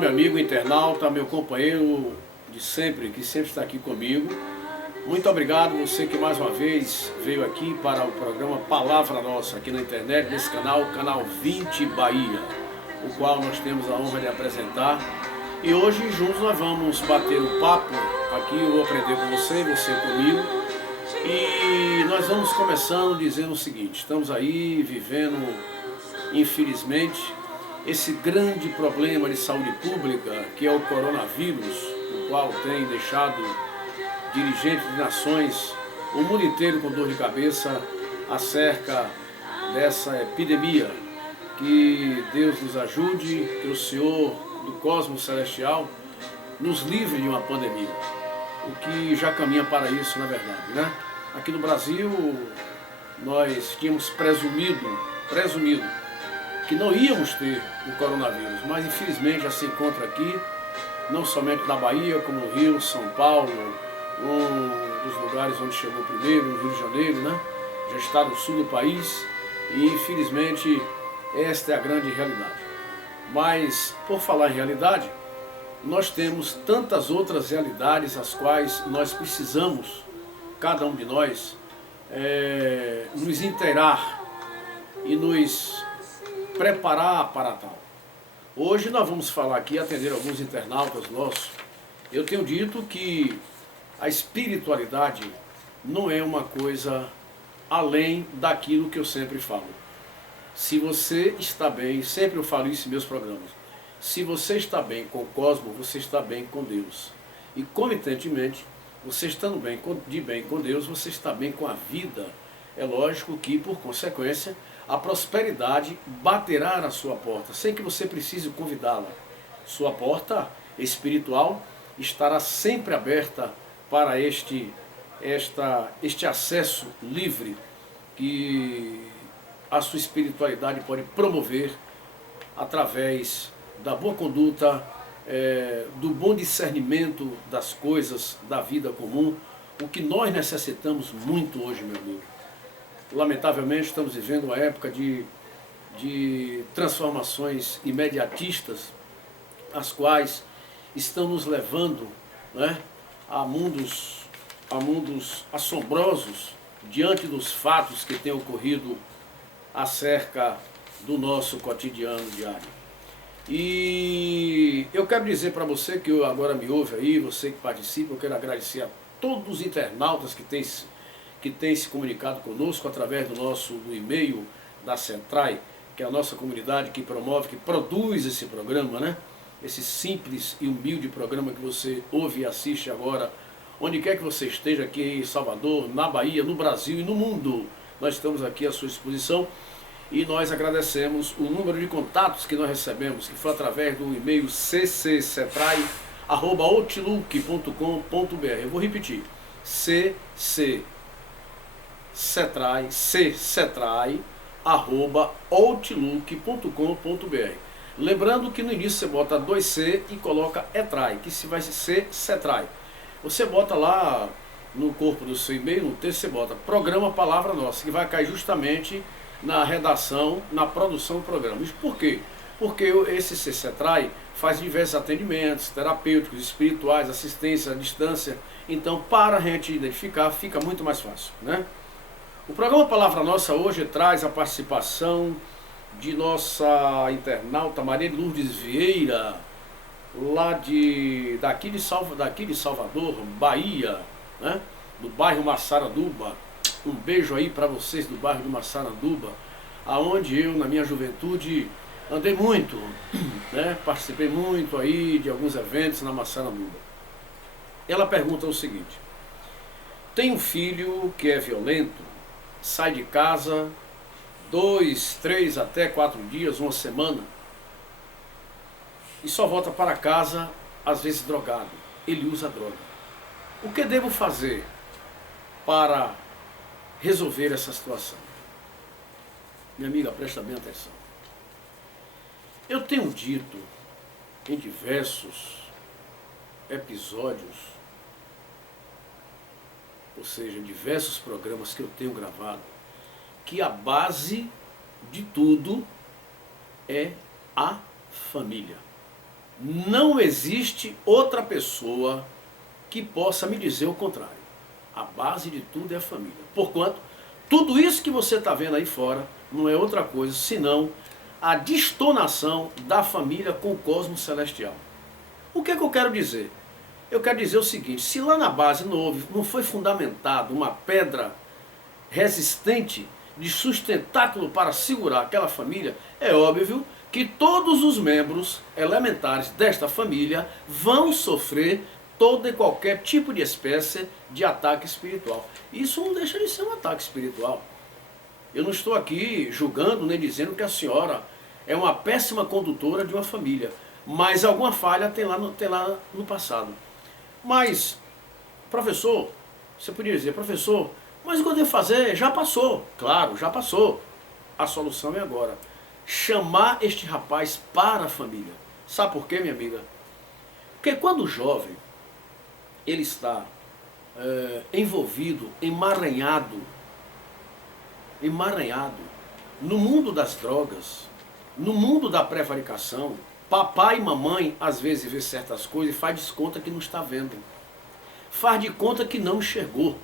meu amigo internauta, meu companheiro de sempre, que sempre está aqui comigo. Muito obrigado você que mais uma vez veio aqui para o programa Palavra Nossa, aqui na internet, nesse canal, canal 20 Bahia, o qual nós temos a honra de apresentar. E hoje juntos nós vamos bater um papo, aqui eu vou aprender com você, você comigo. E nós vamos começando dizendo o seguinte: estamos aí vivendo, infelizmente, esse grande problema de saúde pública que é o coronavírus, o qual tem deixado dirigentes de nações, o mundo inteiro com dor de cabeça acerca dessa epidemia. Que Deus nos ajude, que o Senhor do cosmos celestial nos livre de uma pandemia, o que já caminha para isso, na verdade, né? Aqui no Brasil nós tínhamos presumido que não íamos ter o coronavírus, mas infelizmente já se encontra aqui, não somente na Bahia, como no Rio, São Paulo, um dos lugares onde chegou primeiro, no Rio de Janeiro, né? Já está no sul do país e infelizmente esta é a grande realidade. Mas, por falar em realidade, nós temos tantas outras realidades as quais nós precisamos, cada um de nós, nos inteirar e nos preparar para tal. Hoje nós vamos falar aqui, atender alguns internautas nossos. Eu tenho dito que a espiritualidade não é uma coisa além daquilo que eu sempre falo. Se você está bem, sempre eu falo isso em meus programas, se você está bem com o cosmos, você está bem com Deus. E comitantemente, você estando bem com Deus, você está bem com a vida. É lógico que, por consequência, a prosperidade baterá na sua porta, sem que você precise convidá-la. Sua porta espiritual estará sempre aberta para este acesso livre que a sua espiritualidade pode promover através da boa conduta, do bom discernimento das coisas da vida comum, o que nós necessitamos muito hoje, meu amigo. Lamentavelmente estamos vivendo uma época de transformações imediatistas, as quais estão nos levando, né, a mundos assombrosos diante dos fatos que têm ocorrido acerca do nosso cotidiano diário. E eu quero dizer para você que agora me ouve aí, você que participa, eu quero agradecer a todos os internautas que têm se comunicado conosco através do e-mail da Centrai, que é a nossa comunidade que promove, que produz esse programa, né? Esse simples e humilde programa que você ouve e assiste agora, onde quer que você esteja, aqui em Salvador, na Bahia, no Brasil e no mundo. Nós estamos aqui à sua disposição e nós agradecemos o número de contatos que nós recebemos, que foi através do e-mail cccetrai@outlook.com.br. Eu vou repetir, cccetrai@outlook.com.br. Lembrando que no início você bota 2C e coloca ETRAI, que se vai ser CETRAI. Você bota lá no corpo do seu e-mail, no texto, você bota Programa Palavra Nossa, que vai cair justamente na redação, na produção do programa. Isso por quê? Porque esse CCETRAI faz diversos atendimentos terapêuticos, espirituais, assistência à distância. Então, para a gente identificar, fica muito mais fácil, né? O programa Palavra Nossa hoje traz a participação de nossa internauta Maria Lourdes Vieira, daqui de Salvador, Bahia, né? Do bairro Massaranduba. Um beijo aí para vocês do bairro do Massaranduba, aonde eu, na minha juventude, andei muito, né? Participei muito aí de alguns eventos na Massaranduba. Ela pergunta o seguinte: tem um filho que é violento, sai de casa 2, 3 até 4 dias, uma semana, e só volta para casa, às vezes drogado. Ele usa droga. O que devo fazer para resolver essa situação? Minha amiga, presta bem atenção. Eu tenho dito em diversos episódios, ou seja, diversos programas que eu tenho gravado, que a base de tudo é a família. Não existe outra pessoa que possa me dizer o contrário. A base de tudo é a família. Porquanto, tudo isso que você está vendo aí fora não é outra coisa senão a destonação da família com o cosmos celestial. O que é que eu quero dizer? Eu quero dizer o seguinte: se lá na base não foi fundamentado uma pedra resistente de sustentáculo para segurar aquela família, é óbvio que todos os membros elementares desta família vão sofrer todo e qualquer tipo de espécie de ataque espiritual. Isso não deixa de ser um ataque espiritual. Eu não estou aqui julgando nem dizendo que a senhora é uma péssima condutora de uma família, mas alguma falha tem lá no passado. Mas, professor, você podia dizer, professor, mas o que eu devo fazer? Já passou. Claro, já passou. A solução é agora. Chamar este rapaz para a família. Sabe por quê, minha amiga? Porque quando o jovem, ele está envolvido, emaranhado no mundo das drogas, no mundo da prevaricação, papai e mamãe às vezes vê certas coisas e faz de conta que não está vendo. Faz de conta que não enxergou.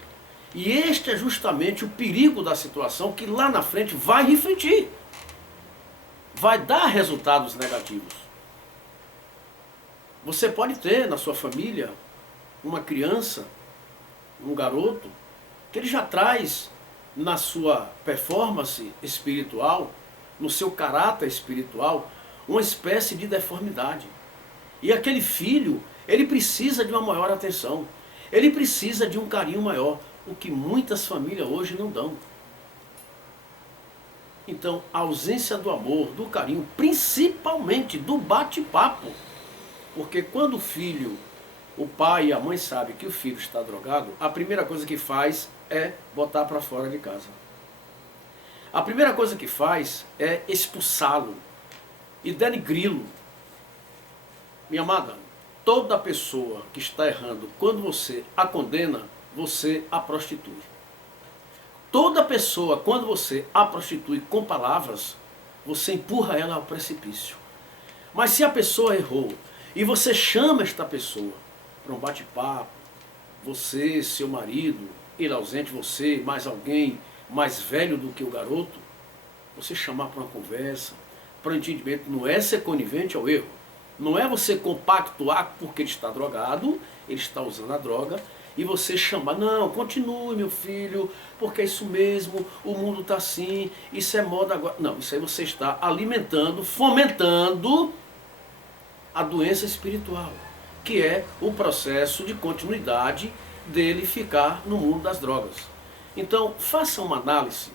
E este é justamente o perigo da situação que lá na frente vai refletir. Vai dar resultados negativos. Você pode ter na sua família uma criança, um garoto, que ele já traz na sua performance espiritual, no seu caráter espiritual, uma espécie de deformidade. E aquele filho, ele precisa de uma maior atenção. Ele precisa de um carinho maior, o que muitas famílias hoje não dão. Então, a ausência do amor, do carinho, principalmente do bate-papo. Porque quando o filho, o pai e a mãe sabem que o filho está drogado, a primeira coisa que faz é botar para fora de casa. A primeira coisa que faz é expulsá-lo e denigri-lo. Minha amada, toda pessoa que está errando, quando você a condena, você a prostitui. Toda pessoa, quando você a prostitui com palavras, você empurra ela ao precipício. Mas se a pessoa errou e você chama esta pessoa para um bate-papo, você, seu marido, ele ausente, você, mais alguém mais velho do que o garoto, você chamar para uma conversa, para um entendimento, não é ser conivente ao erro. Não é você compactuar porque ele está drogado, ele está usando a droga, e você chamar, não, continue meu filho, porque é isso mesmo, o mundo está assim, isso é moda agora. Não, isso aí você está alimentando, fomentando a doença espiritual, que é o processo de continuidade dele ficar no mundo das drogas. Então, faça uma análise,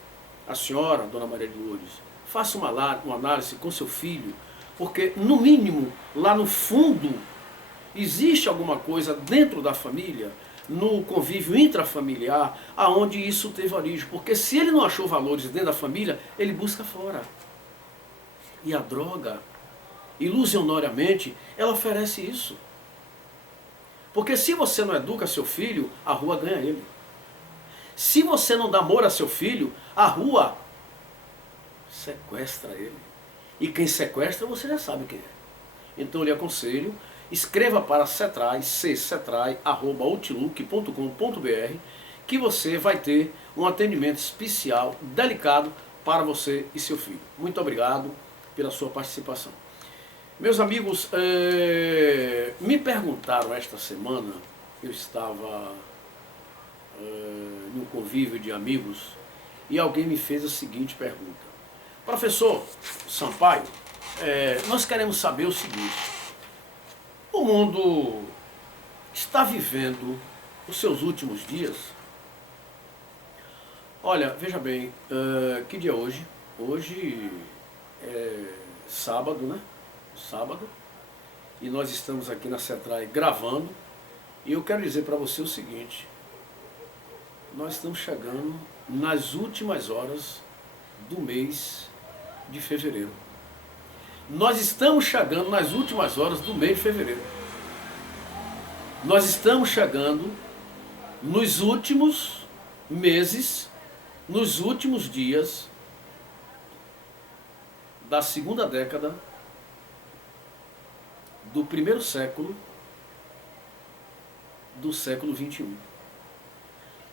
a senhora, Dona Maria de Lourdes, faça uma análise com seu filho, porque, no mínimo, lá no fundo, existe alguma coisa dentro da família, no convívio intrafamiliar, aonde isso teve origem. Porque se ele não achou valores dentro da família, ele busca fora. E a droga, ilusoriamente, ela oferece isso. Porque se você não educa seu filho, a rua ganha ele. Se você não dá amor a seu filho, a rua sequestra ele. E quem sequestra, você já sabe quem é. Então eu lhe aconselho, escreva para Cetrai, cetrai@outlook.com.br, que você vai ter um atendimento especial, delicado, para você e seu filho. Muito obrigado pela sua participação. Meus amigos, me perguntaram esta semana, eu estava num convívio de amigos, e alguém me fez a seguinte pergunta: professor Sampaio, nós queremos saber o seguinte: o mundo está vivendo os seus últimos dias? Olha, veja bem, que dia é hoje? Hoje é sábado, né? Sábado. E nós estamos aqui na Cetrai gravando. E eu quero dizer para você o seguinte: nós estamos chegando nas últimas horas do mês de fevereiro. Nós estamos chegando nas últimas horas do mês de fevereiro. Nós estamos chegando nos últimos meses, nos últimos dias da segunda década do primeiro século do século 21.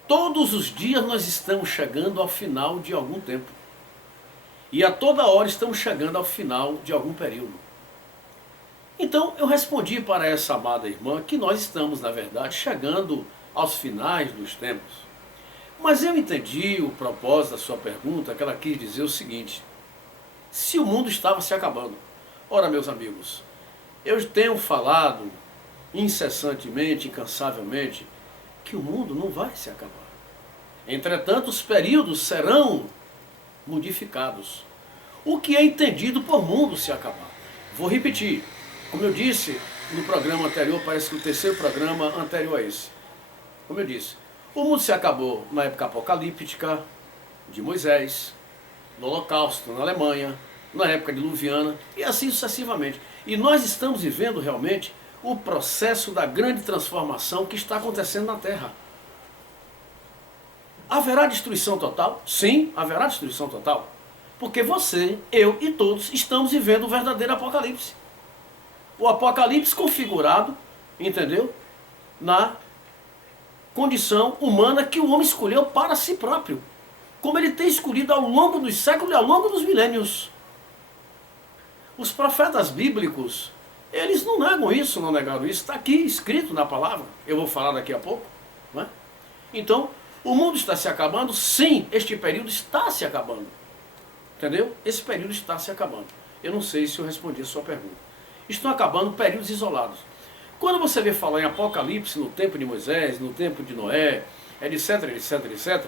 Todos os dias nós estamos chegando ao final de algum tempo. E a toda hora estamos chegando ao final de algum período. Então eu respondi para essa amada irmã que nós estamos, na verdade, chegando aos finais dos tempos. Mas eu entendi o propósito da sua pergunta, que ela quis dizer o seguinte: se o mundo estava se acabando. Ora, meus amigos, eu tenho falado incessantemente, incansavelmente, que o mundo não vai se acabar. Entretanto, os períodos serão modificados. O que é entendido por mundo se acabar. Vou repetir. Como eu disse no programa anterior, parece que o terceiro programa anterior a esse. Como eu disse, o mundo se acabou na época apocalíptica de Moisés, no Holocausto na Alemanha, na época diluviana e assim sucessivamente. E nós estamos vivendo realmente o processo da grande transformação que está acontecendo na Terra. Haverá destruição total? Sim, haverá destruição total. Porque você, eu e todos estamos vivendo o verdadeiro apocalipse. O apocalipse configurado, entendeu? Na condição humana que o homem escolheu para si próprio. Como ele tem escolhido ao longo dos séculos e ao longo dos milênios. Os profetas bíblicos, eles não negam isso, não negaram isso. Está aqui escrito na palavra. Eu vou falar daqui a pouco. Não é? Então, o mundo está se acabando? Sim, este período está se acabando. Entendeu? Esse período está se acabando. Eu não sei se eu respondi a sua pergunta. Estão acabando períodos isolados. Quando você vê falar em Apocalipse no tempo de Moisés, no tempo de Noé, etc, etc, etc,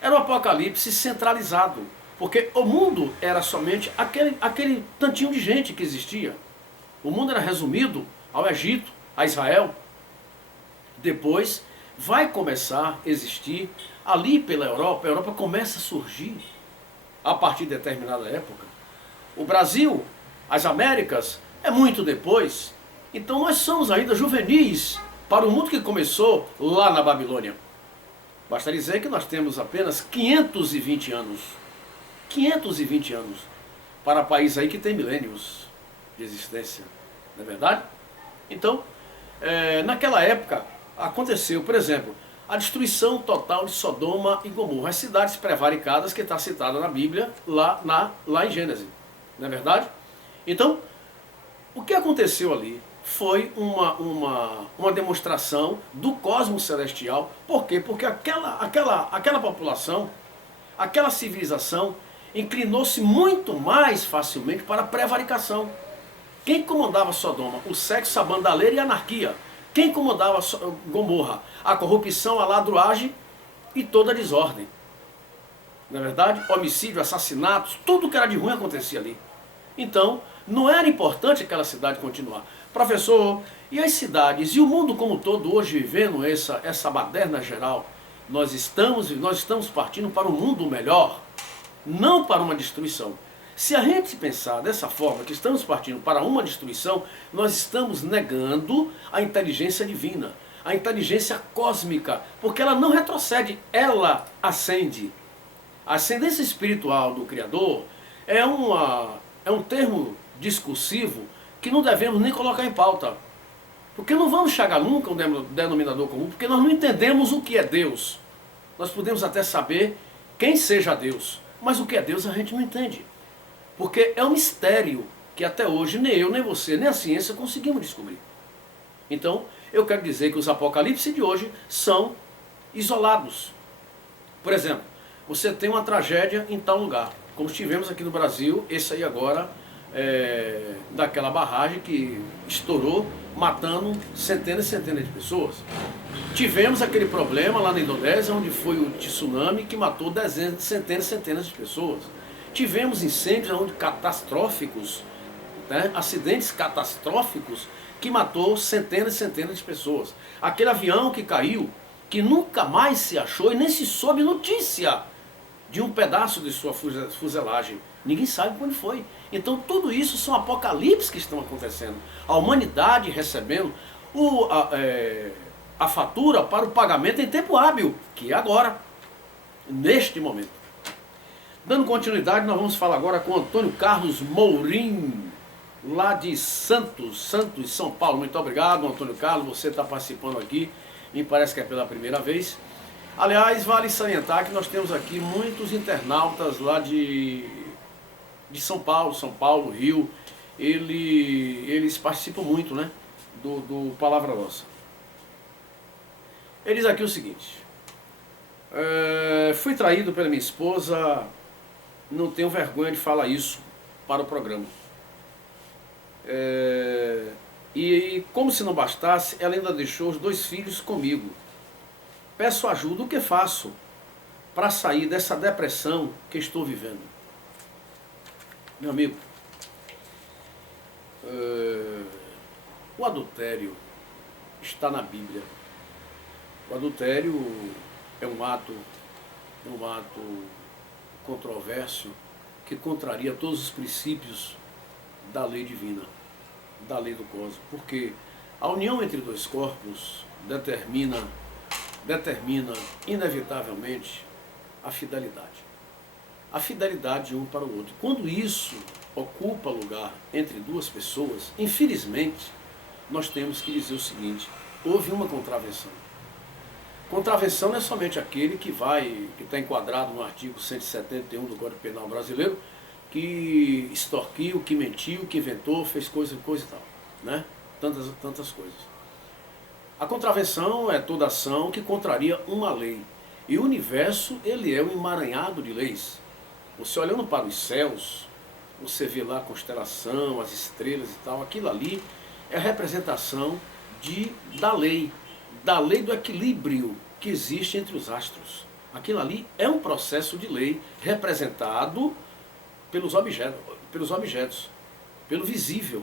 era um Apocalipse centralizado. Porque o mundo era somente aquele tantinho de gente que existia. O mundo era resumido ao Egito, a Israel. Depois vai começar a existir ali pela Europa. A Europa começa a surgir a partir de determinada época. O Brasil, as Américas, é muito depois. Então nós somos ainda juvenis para o mundo que começou lá na Babilônia. Basta dizer que nós temos apenas 520 anos. 520 anos para país aí que tem milênios de existência. Não é verdade? Então, naquela época aconteceu, por exemplo, a destruição total de Sodoma e Gomorra, as cidades prevaricadas que está citada na Bíblia, lá em Gênesis. Não é verdade? Então, o que aconteceu ali foi uma demonstração do cosmos celestial. Por quê? Porque aquela população, aquela civilização, inclinou-se muito mais facilmente para a prevaricação. Quem comandava Sodoma? O sexo, a bandaleira e a anarquia. Quem comandava Gomorra? A corrupção, a ladruagem e toda a desordem. Na verdade, homicídio, assassinatos, tudo que era de ruim acontecia ali. Então, não era importante aquela cidade continuar. Professor, e as cidades e o mundo como um todo hoje vivendo essa baderna geral, nós estamos partindo para um mundo melhor, não para uma destruição. Se a gente pensar dessa forma, que estamos partindo para uma destruição, nós estamos negando a inteligência divina, a inteligência cósmica, porque ela não retrocede, ela ascende. A ascendência espiritual do Criador é um termo discursivo que não devemos nem colocar em pauta. Porque não vamos chegar nunca a um denominador comum, porque nós não entendemos o que é Deus. Nós podemos até saber quem seja Deus, mas o que é Deus a gente não entende. Porque é um mistério que até hoje nem eu, nem você, nem a ciência conseguimos descobrir. Então, eu quero dizer que os apocalipses de hoje são isolados. Por exemplo, você tem uma tragédia em tal lugar, como tivemos aqui no Brasil, esse aí agora, daquela barragem que estourou, matando centenas e centenas de pessoas. Tivemos aquele problema lá na Indonésia, onde foi o tsunami que matou centenas e centenas de pessoas. Tivemos incêndios catastróficos, né? Acidentes catastróficos que matou centenas e centenas de pessoas. Aquele avião que caiu, que nunca mais se achou e nem se soube notícia de um pedaço de sua fuselagem. Ninguém sabe quando foi. Então tudo isso são apocalipses que estão acontecendo. A humanidade recebendo a fatura para o pagamento em tempo hábil, que é agora, neste momento. Dando continuidade, nós vamos falar agora com Antônio Carlos Mourim. lá de Santos, São Paulo. Muito obrigado, Antônio Carlos, você está participando aqui, me parece que é pela primeira vez. Aliás, vale salientar que nós temos aqui muitos internautas lá de São Paulo, Rio. Eles participam muito, né, do Palavra Nossa. Ele diz aqui o seguinte: fui traído pela minha esposa, não tenho vergonha de falar isso para o programa. E como se não bastasse, ela ainda deixou os 2 filhos comigo. Peço ajuda, o que faço para sair dessa depressão que estou vivendo? Meu amigo, o adultério está na Bíblia. O adultério é um ato controverso que contraria todos os princípios da lei divina, da lei do cosmos, porque a união entre 2 corpos determina inevitavelmente a fidelidade de um para o outro. Quando isso ocupa lugar entre 2 pessoas, infelizmente, nós temos que dizer o seguinte: houve uma contravenção. Contravenção não é somente aquele que está enquadrado no artigo 171 do Código Penal brasileiro, que extorquiu, que mentiu, que inventou, fez coisa e tal, né? Tantas coisas. A contravenção é toda ação que contraria uma lei. E o universo, ele é um emaranhado de leis. Você olhando para os céus, você vê lá a constelação, as estrelas e tal, aquilo ali é a representação da lei do equilíbrio que existe entre os astros. Aquilo ali é um processo de lei representado pelos objetos, pelo visível,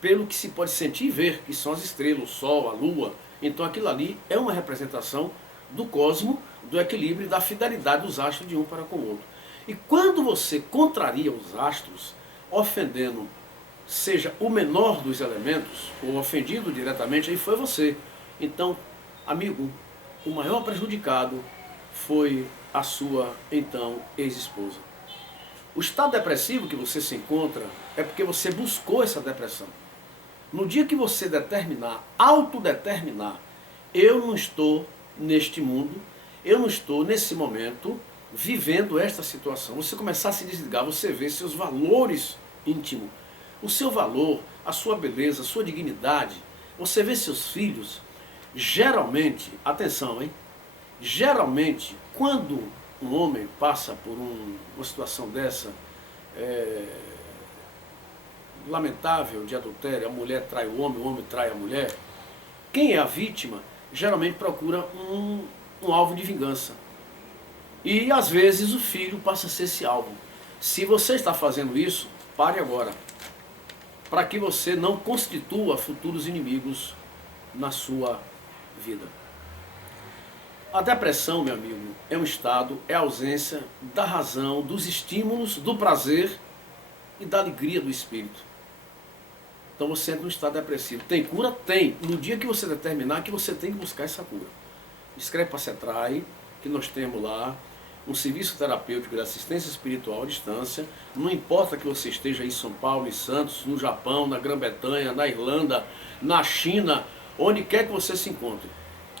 pelo que se pode sentir e ver, que são as estrelas, o sol, a lua. Então aquilo ali é uma representação do cosmo, do equilíbrio e da fidelidade dos astros de um para com o outro. E quando você contraria os astros, ofendendo, seja o menor dos elementos, ou ofendido diretamente, aí foi você. Então, amigo, o maior prejudicado foi a sua, então, ex-esposa. O estado depressivo que você se encontra é porque você buscou essa depressão. No dia que você autodeterminar, eu não estou neste mundo, eu não estou nesse momento vivendo esta situação, você começar a se desligar, você vê seus valores íntimos, o seu valor, a sua beleza, a sua dignidade, você vê seus filhos. Geralmente, atenção, hein? Geralmente, quando um homem passa por uma situação dessa, lamentável, de adultério, a mulher trai o homem trai a mulher, quem é a vítima geralmente procura um alvo de vingança. E às vezes o filho passa a ser esse alvo. Se você está fazendo isso, pare agora, para que você não constitua futuros inimigos na sua vida. A depressão, meu amigo, é um estado, é a ausência da razão, dos estímulos, do prazer e da alegria do espírito. Então você entra num estado depressivo. Tem cura? Tem. No dia que você determinar que você tem que buscar essa cura. Escreve para a CETRAI, que nós temos lá um serviço terapêutico de assistência espiritual à distância. Não importa que você esteja em São Paulo, em Santos, no Japão, na Grã-Bretanha, na Irlanda, na China, onde quer que você se encontre,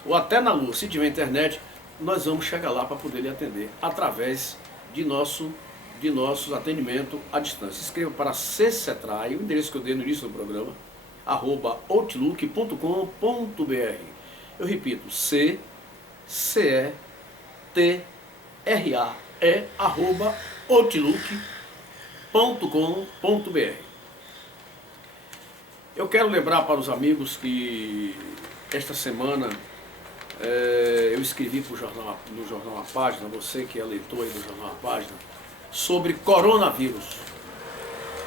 ou até na Lua, se tiver internet, nós vamos chegar lá para poder lhe atender através de nossos atendimentos à distância. Escreva para CCETRAI, o endereço que eu dei no início do programa, @outlook.com.br. Eu repito, CCETRAE@outlook.com.br. Eu quero lembrar para os amigos que esta semana eu escrevi no Jornal A Página, você que é leitor aí do Jornal A Página, sobre coronavírus.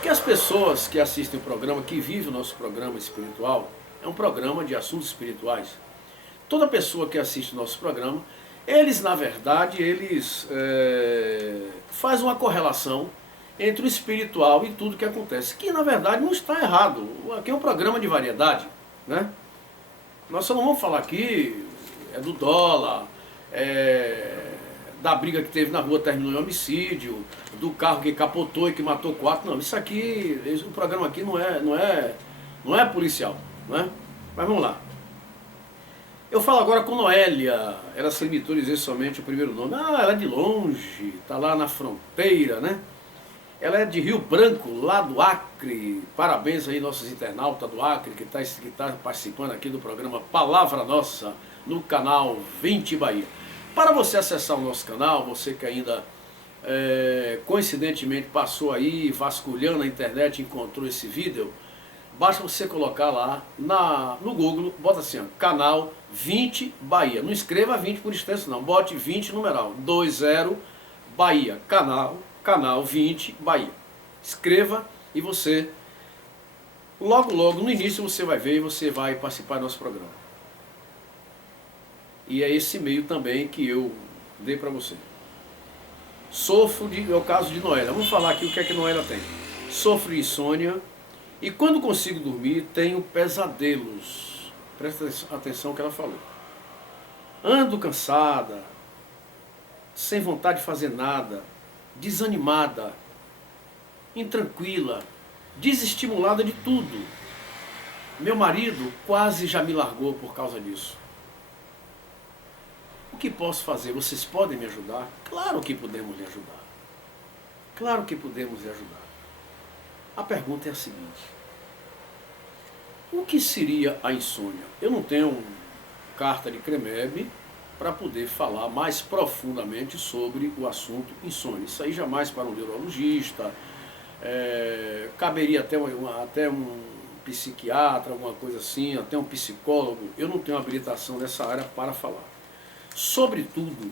Que as pessoas que assistem o programa, que vivem o nosso programa espiritual, é um programa de assuntos espirituais. Toda pessoa que assiste o nosso programa, eles na verdade, fazem uma correlação entre o espiritual e tudo que acontece, que na verdade não está errado. Aqui é um programa de variedade, né? Nós só não vamos falar aqui do dólar, da briga que teve na rua terminou em homicídio, do carro que capotou e que matou 4. Não, isso aqui, o programa aqui não é policial, não é? Mas vamos lá. Eu falo agora com Noélia, ela se limitou a dizer somente o primeiro nome. Ah, ela é de longe, está lá na fronteira, né? Ela é de Rio Branco, lá do Acre. Parabéns aí, nossos internautas do Acre, que tá participando aqui do programa Palavra Nossa, no canal 20 Bahia. Para você acessar o nosso canal, você que ainda coincidentemente passou aí, vasculhando a internet e encontrou esse vídeo, basta você colocar lá no Google, bota assim, ó, canal 20 Bahia. Não escreva 20 por extenso não, bote 20 numeral, 20 Bahia, canal 20 Bahia. Escreva e você, logo no início você vai ver e você vai participar do nosso programa. E é esse e-mail também que eu dei para você. É o caso de Noélia. Vamos falar aqui o que é que Noélia tem. Sofro de insônia e quando consigo dormir tenho pesadelos. Presta atenção no que ela falou. Ando cansada, sem vontade de fazer nada, desanimada, intranquila, desestimulada de tudo. Meu marido quase já me largou por causa disso. O que posso fazer? Vocês podem me ajudar? Claro que podemos lhe ajudar. Claro que podemos lhe ajudar. A pergunta é a seguinte: o que seria a insônia? Eu não tenho carta de CREMEB para poder falar mais profundamente sobre o assunto insônia. Isso aí jamais para um neurologista, caberia até um psiquiatra, alguma coisa assim, até um psicólogo. Eu não tenho habilitação nessa área para falar. Sobretudo,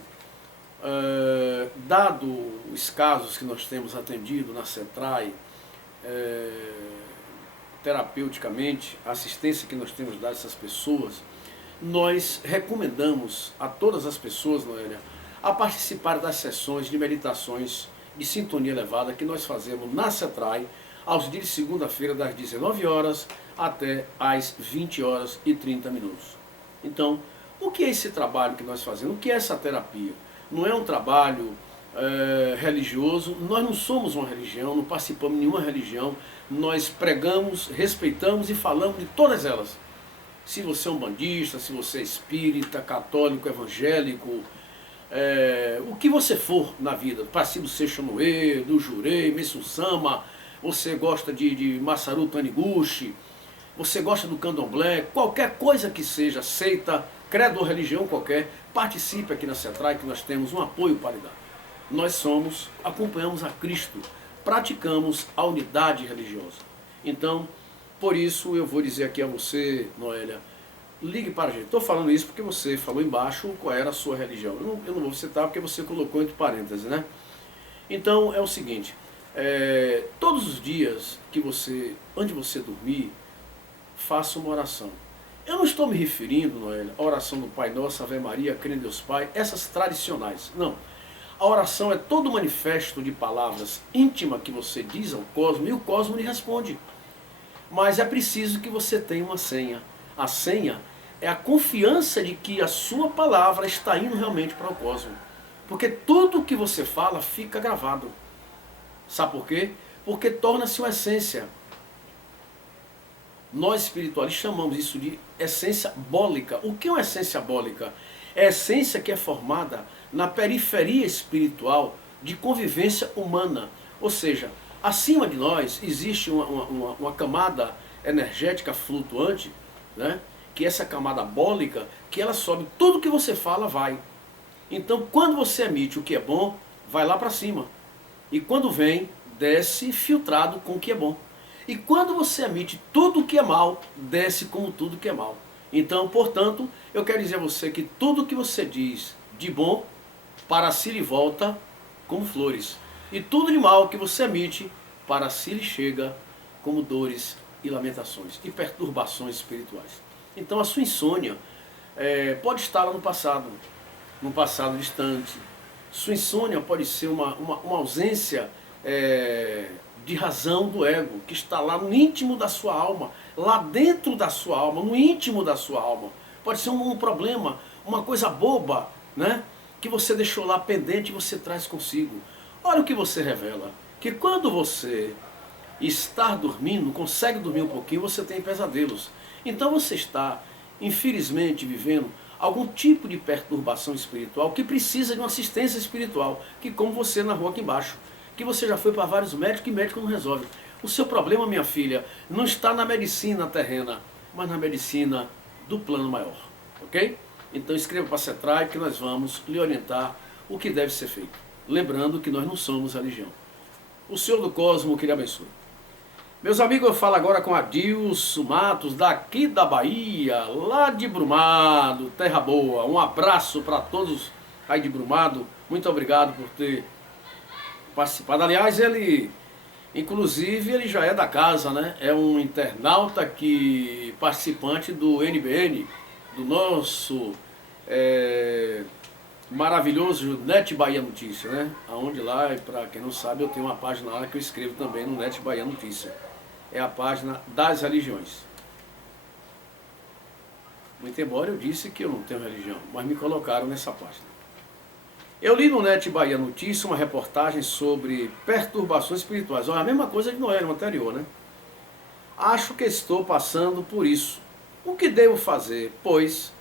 dado os casos que nós temos atendido na CETRAI, terapeuticamente, a assistência que nós temos dado a essas pessoas, nós recomendamos a todas as pessoas, Noélia, a participar das sessões de meditações de sintonia elevada que nós fazemos na CETRAI, aos dias de segunda-feira, das 19 horas até às 20 horas e 30 minutos. Então, o que é esse trabalho que nós fazemos? O que é essa terapia? Não é um trabalho religioso, nós não somos uma religião, não participamos de nenhuma religião, nós pregamos, respeitamos e falamos de todas elas. Se você é um bandista, se você é espírita, católico, evangélico, o que você for na vida, Passibo Seixonoe, do Jurei, Messu Sama, você gosta de Masaru Taniguchi, você gosta do candomblé, qualquer coisa que seja, seita, credo ou religião qualquer, participe aqui na CETRAI que nós temos um apoio para lhe dar. Nós acompanhamos a Cristo, praticamos a unidade religiosa. Então, por isso eu vou dizer aqui a você, Noélia, ligue para a gente. Estou falando isso porque você falou embaixo qual era a sua religião. Eu não vou citar porque você colocou entre parênteses, né? Então é o seguinte, todos os dias que antes de você dormir, faça uma oração. Eu não estou me referindo, Noélia, à oração do Pai Nosso, Ave Maria, crê em Deus Pai, essas tradicionais. Não. A oração é todo manifesto de palavras íntimas que você diz ao cosmo e o cosmo lhe responde. Mas é preciso que você tenha uma senha. A senha é a confiança de que a sua palavra está indo realmente para o cosmo. Porque tudo que você fala fica gravado. Sabe por quê? Porque torna-se uma essência. Nós espiritualistas chamamos isso de essência bólica. O que é uma essência bólica? É a essência que é formada na periferia espiritual de convivência humana. Ou seja, acima de nós existe uma camada energética flutuante, né? Que é essa camada bólica, que ela sobe, tudo que você fala vai. Então quando você emite o que é bom, vai lá para cima. E quando vem, desce filtrado com o que é bom. E quando você emite tudo o que é mal, desce como tudo que é mal. Então, portanto, eu quero dizer a você que tudo que você diz de bom, para si lhe volta como flores. E tudo de mal que você emite, para si lhe chega como dores e lamentações e perturbações espirituais. Então a sua insônia pode estar lá num passado distante. Sua insônia pode ser uma ausência de razão do ego, que está lá no íntimo da sua alma, lá dentro da sua alma, no íntimo da sua alma. Pode ser um problema, uma coisa boba, né? que você deixou lá pendente e você traz consigo. Olha o que você revela, que quando você está dormindo, consegue dormir um pouquinho, você tem pesadelos. Então você está, infelizmente, vivendo algum tipo de perturbação espiritual que precisa de uma assistência espiritual, que como você narrou aqui embaixo, que você já foi para vários médicos e médico não resolve. O seu problema, minha filha, não está na medicina terrena, mas na medicina do plano maior, ok? Então escreva para a CETRAI que nós vamos lhe orientar o que deve ser feito. Lembrando que nós não somos religião. O Senhor do Cosmo que lhe abençoe. Meus amigos, eu falo agora com Adilson Matos, daqui da Bahia, lá de Brumado, terra boa. Um abraço para todos aí de Brumado. Muito obrigado por ter participado. Aliás, inclusive, ele já é da casa, né? É um internauta que participante do NBN, do nosso maravilhoso Net Bahia Notícia, né? Aonde lá, para quem não sabe, eu tenho uma página lá que eu escrevo também no Net Bahia Notícia. É a página das religiões. Muito embora eu disse que eu não tenho religião, mas me colocaram nessa página. Eu li no Net Bahia Notícia uma reportagem sobre perturbações espirituais. Olha, a mesma coisa de Noé no anterior, né? Acho que estou passando por isso. O que devo fazer? Pois,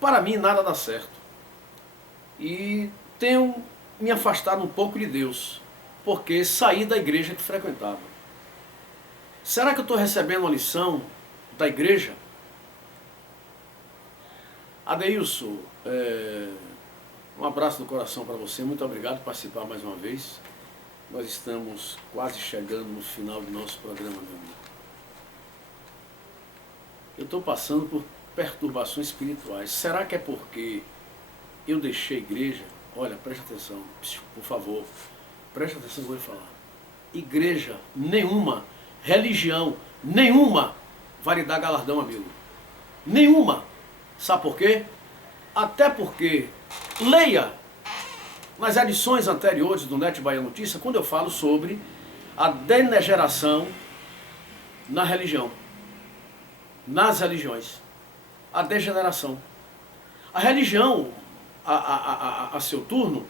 para mim nada dá certo. E tenho me afastado um pouco de Deus, porque saí da igreja que frequentava. Será que eu estou recebendo uma lição da igreja? Adeilson, um abraço do coração para você, muito obrigado por participar mais uma vez. Nós estamos quase chegando no final do nosso programa, meu amigo. Eu estou passando por perturbações espirituais. Será que é porque eu deixei a igreja? Olha, preste atenção, por favor, preste atenção no que eu vou falar. Igreja nenhuma, religião nenhuma vai lhe dar galardão, amigo. Nenhuma. Sabe por quê? Até porque, leia nas edições anteriores do Net Bahia Notícia, quando eu falo sobre a degeneração na religião, nas religiões, a degeneração. A religião, a seu turno,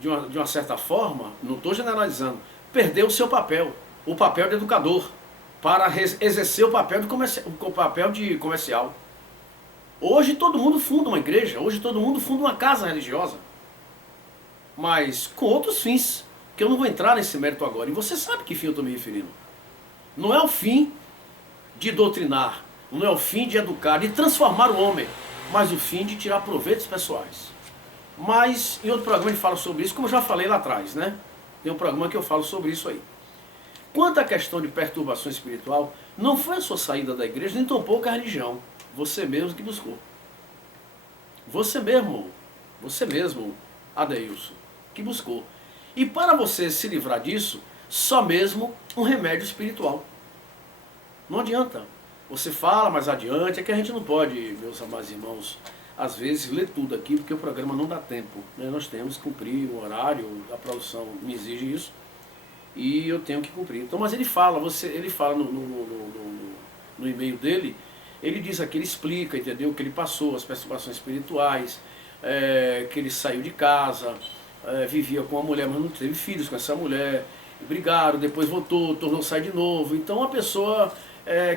de uma certa forma, não estou generalizando, perdeu o seu papel, o papel de educador, para exercer o papel de comercial. Hoje todo mundo funda uma igreja, hoje todo mundo funda uma casa religiosa, mas com outros fins, que eu não vou entrar nesse mérito agora. E você sabe que fim eu estou me referindo. Não é o fim de doutrinar, não é o fim de educar, de transformar o homem, mas o fim de tirar proveitos pessoais. Mas em outro programa a gente fala sobre isso, como eu já falei lá atrás, né? Tem um programa que eu falo sobre isso aí. Quanto à questão de perturbação espiritual, não foi a sua saída da igreja, nem tampouco a religião. Você mesmo que buscou. Você mesmo, Adeilson, que buscou. E para você se livrar disso, só mesmo um remédio espiritual. Não adianta. Você fala mais adiante, é que a gente não pode, meus amados irmãos, às vezes ler tudo aqui, porque o programa não dá tempo, né? Nós temos que cumprir o horário, a produção me exige isso, e eu tenho que cumprir. Então, mas ele fala no e-mail dele, ele diz aqui, ele explica, entendeu? O que ele passou, as perturbações espirituais, que ele saiu de casa, vivia com uma mulher, mas não teve filhos com essa mulher, brigaram, depois voltou, tornou a sair de novo. Então, uma pessoa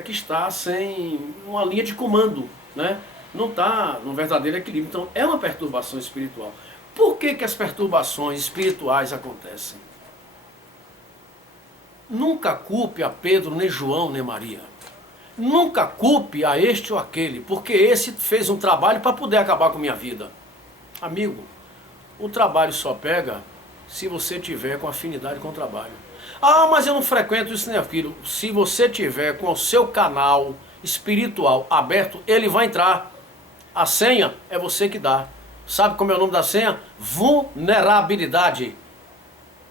que está sem uma linha de comando, né? Não está no verdadeiro equilíbrio. Então, é uma perturbação espiritual. Por que as perturbações espirituais acontecem? Nunca culpe a Pedro, nem João, nem Maria. Nunca culpe a este ou aquele, porque esse fez um trabalho para poder acabar com minha vida. Amigo, o trabalho só pega se você tiver com afinidade com o trabalho. Ah, mas eu não frequento isso nem aquilo. Se você tiver com o seu canal espiritual aberto, ele vai entrar. A senha é você que dá. Sabe como é o nome da senha? Vulnerabilidade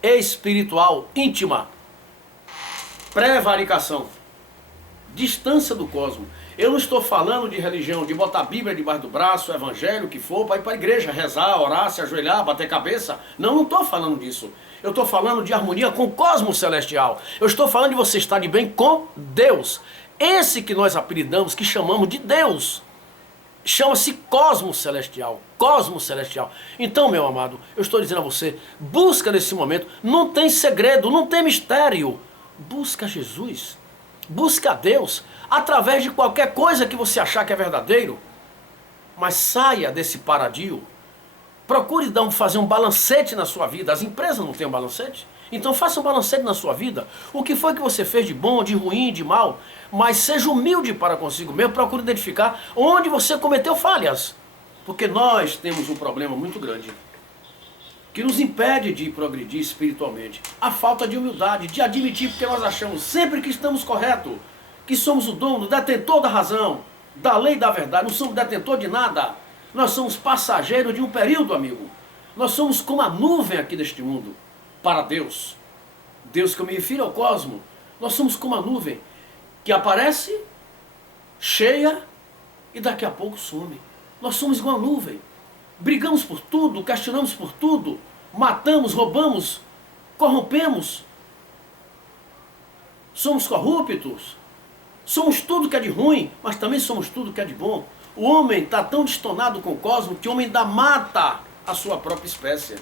espiritual íntima. Prevaricação. Distância do cosmo. Eu não estou falando de religião, de botar a Bíblia debaixo do braço, o evangelho, o que for, para ir para a igreja, rezar, orar, se ajoelhar, bater cabeça. Não estou falando disso. Eu estou falando de harmonia com o cosmo celestial. Eu estou falando de você estar de bem com Deus. Esse que nós apelidamos, que chamamos de Deus, chama-se cosmo celestial. cosmos celestial. Então, meu amado, eu estou dizendo a você, busca nesse momento, não tem segredo, não tem mistério. Busca Jesus, busca Deus, através de qualquer coisa que você achar que é verdadeiro. Mas saia desse paradio. Procure fazer um balancete na sua vida. As empresas não têm um balancete? Então faça um balancete na sua vida. O que foi que você fez de bom, de ruim, de mal? Mas seja humilde para consigo mesmo. Procure identificar onde você cometeu falhas. Porque nós temos um problema muito grande que nos impede de progredir espiritualmente. A falta de humildade, de admitir, porque nós achamos sempre que estamos corretos, que somos o dono, o detentor da razão, da lei e da verdade. Não somos detentor de nada. Nós somos passageiros de um período, amigo. Nós somos como a nuvem aqui deste mundo, para Deus. Deus que eu me refiro ao cosmos. Nós somos como a nuvem, que aparece, cheia, e daqui a pouco some. Nós somos igual a nuvem. Brigamos por tudo, questionamos por tudo, matamos, roubamos, corrompemos. Somos corruptos. Somos tudo que é de ruim, mas também somos tudo que é de bom. O homem está tão destonado com o cosmos que o homem ainda mata a sua própria espécie.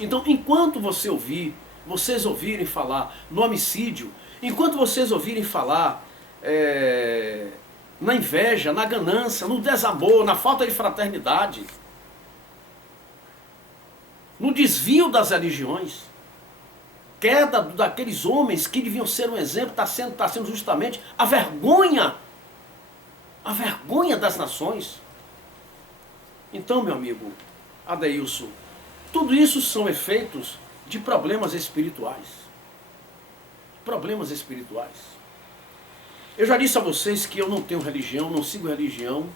Então, enquanto vocês ouvirem falar no homicídio, enquanto vocês ouvirem falar na inveja, na ganância, no desamor, na falta de fraternidade, no desvio das religiões, queda daqueles homens que deviam ser um exemplo, está sendo justamente a vergonha das nações. Então, meu amigo Adeilson, tudo isso são efeitos de problemas espirituais. Problemas espirituais. Eu já disse a vocês que eu não tenho religião, não sigo religião,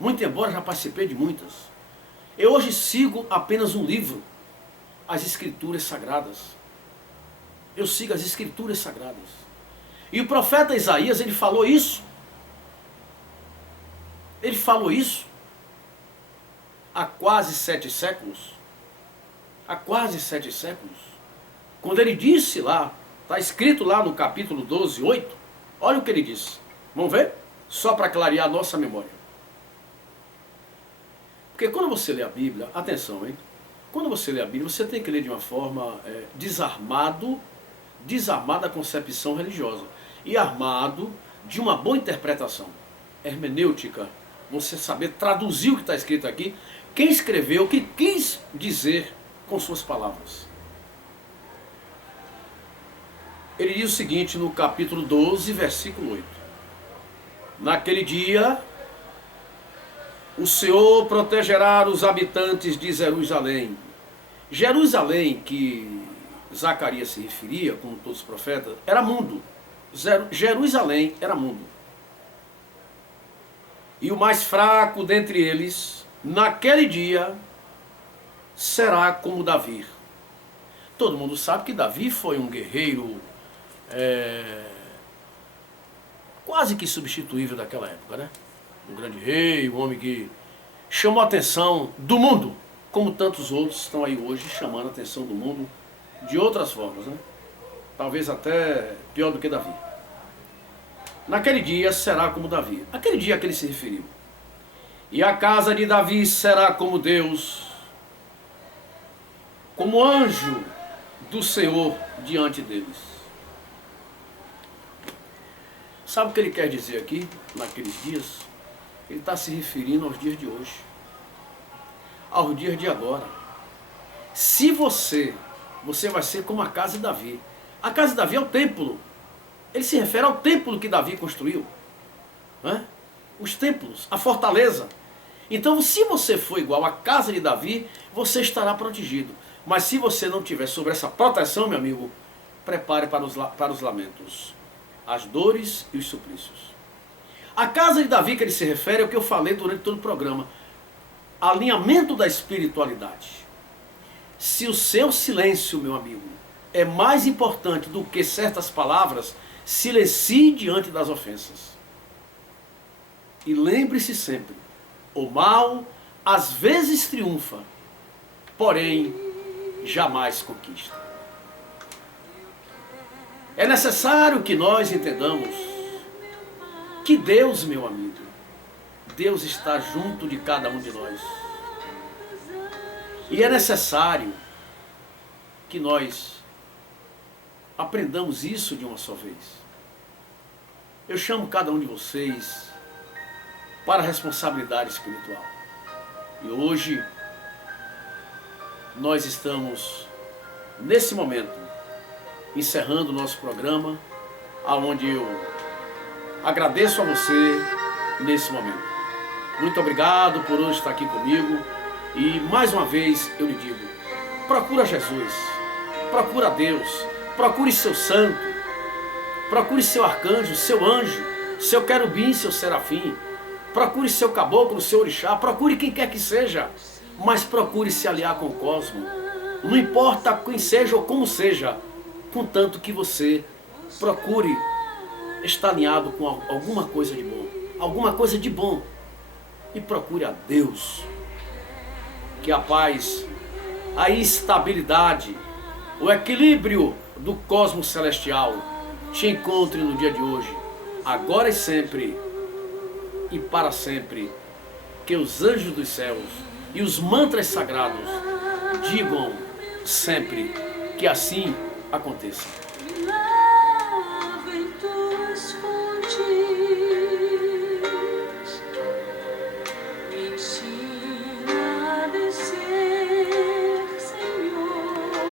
muito embora já participei de muitas. Eu hoje sigo apenas um livro, as Escrituras Sagradas. Eu sigo as Escrituras Sagradas. E o profeta Isaías, ele falou isso. Ele falou isso há quase 7 séculos. Há quase 7 séculos. Quando ele disse lá, está escrito lá no capítulo 12, 8, olha o que ele disse. Vamos ver? Só para clarear a nossa memória. Porque quando você lê a Bíblia, atenção, hein? Quando você lê a Bíblia, você tem que ler de uma forma desarmada a concepção religiosa. E armado de uma boa interpretação. Hermenêutica. Você saber traduzir o que está escrito aqui. Quem escreveu, o que quis dizer com suas palavras. Ele diz o seguinte no capítulo 12, versículo 8. Naquele dia, o Senhor protegerá os habitantes de Jerusalém. Jerusalém, que Zacarias se referia, como todos os profetas, era mundo. Jerusalém era mundo. E o mais fraco dentre eles, naquele dia, será como Davi. Todo mundo sabe que Davi foi um guerreiro quase que substituível daquela época, né? Um grande rei, um homem que chamou a atenção do mundo, como tantos outros estão aí hoje chamando a atenção do mundo de outras formas, né? Talvez até pior do que Davi. Naquele dia será como Davi. Aquele dia a que ele se referiu. E a casa de Davi será como Deus, como anjo do Senhor diante deles. Sabe o que ele quer dizer aqui, naqueles dias? Ele está se referindo aos dias de hoje, aos dias de agora. Se você vai ser como a casa de Davi. A casa de Davi é o templo. Ele se refere ao templo que Davi construiu, né? Os templos, a fortaleza. Então, se você for igual à casa de Davi, você estará protegido. Mas se você não tiver sobre essa proteção, meu amigo, prepare para os lamentos, as dores e os suplícios. A casa de Davi que ele se refere é o que eu falei durante todo o programa. Alinhamento da espiritualidade. Se o seu silêncio, meu amigo, é mais importante do que certas palavras, silencie diante das ofensas. E lembre-se sempre, o mal às vezes triunfa, porém jamais conquista. É necessário que nós entendamos que Deus, meu amigo, Deus está junto de cada um de nós. E é necessário que nós aprendamos isso de uma só vez. Eu chamo cada um de vocês para a responsabilidade espiritual. E hoje nós estamos, nesse momento, encerrando o nosso programa, aonde eu agradeço a você nesse momento. Muito obrigado por hoje estar aqui comigo. E mais uma vez eu lhe digo, procura Jesus, procura Deus, procure seu santo, procure seu arcanjo, seu anjo, seu querubim, seu serafim, procure seu caboclo, seu orixá, procure quem quer que seja, mas procure se aliar com o cosmo. Não importa quem seja ou como seja, contanto que você procure estar alinhado com alguma coisa de bom, alguma coisa de bom, e procure a Deus. Que a paz, a estabilidade, o equilíbrio do cosmos celestial te encontre no dia de hoje, agora e sempre e para sempre. Que os anjos dos céus e os mantras sagrados digam sempre que assim aconteça.